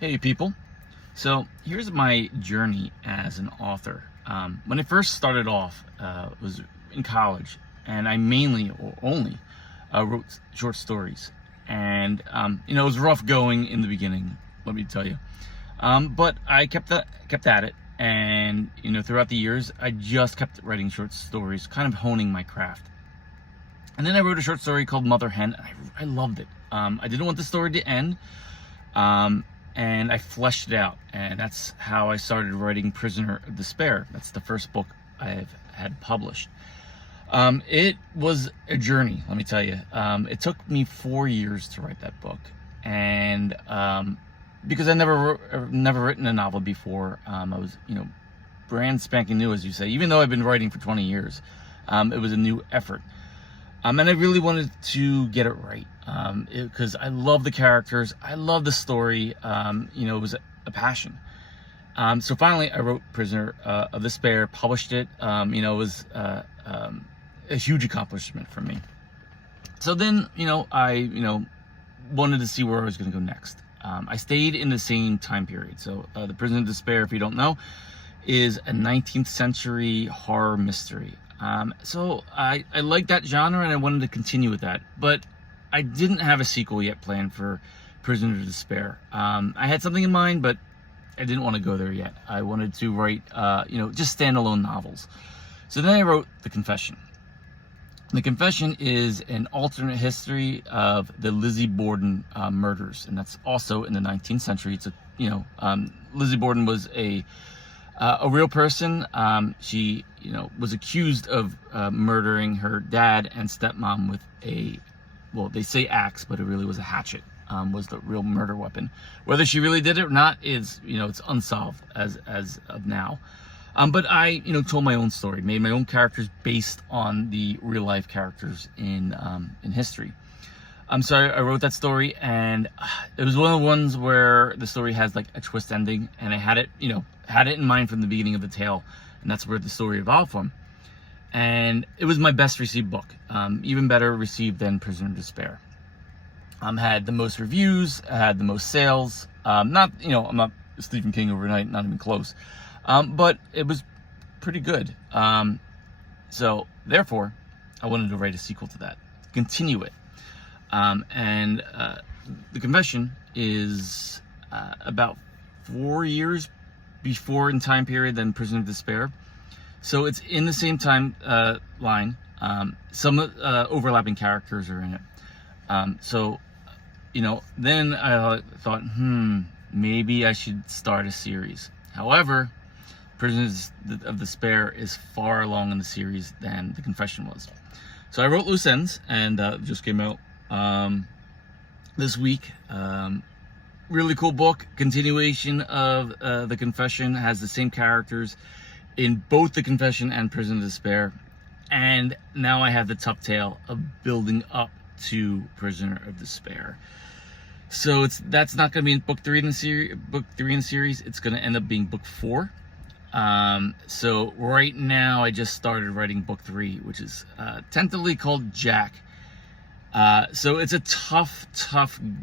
Hey people, so here's my journey as an author. When I first started off, was in college, and I mainly or only wrote short stories. And it was rough going in the beginning, let me tell you. But I kept at it, and throughout the years, I just kept writing short stories, kind of honing my craft. And then I wrote a short story called Mother Hen, and I loved it. I didn't want the story to end. And I fleshed it out, and that's how I started writing Prisoner of Despair. That's the first book I've had published. It was a journey, let me tell you. It took me 4 years to write that book, and because I never written a novel before. I was, brand spanking new, as you say. Even though I've been writing for 20 years, it was a new effort. And I really wanted to get it right, because I love the characters, I love the story. It was a passion. So finally, I wrote Prisoner of Despair, published it. It was a huge accomplishment for me. So then, I wanted to see where I was going to go next. I stayed in the same time period. So the Prisoner of Despair, if you don't know, is a 19th century horror mystery. So I like that genre, and I wanted to continue with that, but I didn't have a sequel yet planned for Prisoner of Despair. I had something in mind, but I didn't want to go there yet. I wanted to write, just standalone novels. So then I wrote The Confession. The Confession is an alternate history of the Lizzie Borden murders, and that's also in the 19th century. It's Lizzie Borden was a real person. She, was accused of murdering her dad and stepmom with they say axe, but it really was a hatchet. Was the real murder weapon. Whether she really did it or not is, it's unsolved as of now. But I, told my own story, made my own characters based on the real life characters in history. So I wrote that story, and it was one of the ones where the story has like a twist ending, and I had it in mind from the beginning of the tale, and that's where the story evolved from. And it was my best received book, even better received than Prisoner of Despair. Had the most reviews, had the most sales. I'm not Stephen King overnight, not even close. But it was pretty good. So therefore, I wanted to write a sequel to that, continue it. The Confession is about 4 years before in time period than Prisoner of Despair. So it's in the same time line. Some overlapping characters are in it. Then I thought, maybe I should start a series. However, Prisoners of Despair is far along in the series than The Confession was. So I wrote Loose Ends, and it just came out this week. Really cool book. Continuation of The Confession. Has the same characters in both The Confession and Prison of Despair. And now I have the tough tale of building up to Prisoner of Despair. So that's not going to be in book 3 in the series. It's going to end up being book 4. So right now I just started writing book 3, which is tentatively called Jack. So it's a tough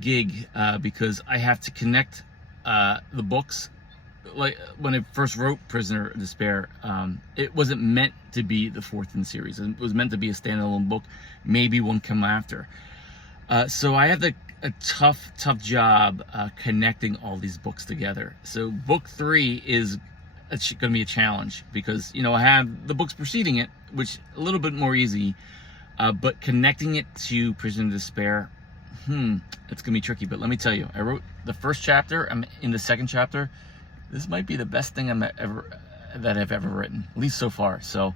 gig, because I have to connect the books. Like when I first wrote Prisoner of Despair, it wasn't meant to be the 4th in the series. It was meant to be a standalone book, maybe one come after. So I have a tough job connecting all these books together. So book 3 is going to be a challenge, because I have the books preceding it, which a little bit more easy. But connecting it to Prisoner of Despair, it's gonna be tricky. But let me tell you, I wrote the first chapter. I'm in the second chapter. This might be the best thing I've ever written, at least so far. So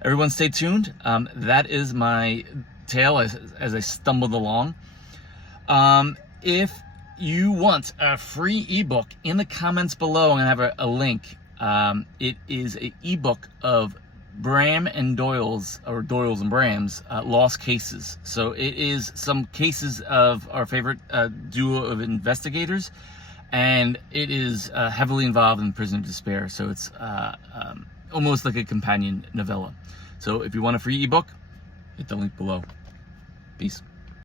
everyone stay tuned. That is my tale as I stumbled along. If you want a free ebook, in the comments below, I'm gonna have a link. It is an ebook of Bram and Doyle's, or Doyle's and Bram's, lost cases. So it is some cases of our favorite duo of investigators, and it is heavily involved in Prisoner of Despair. So it's almost like a companion novella. So if you want a free ebook, hit the link below. Peace.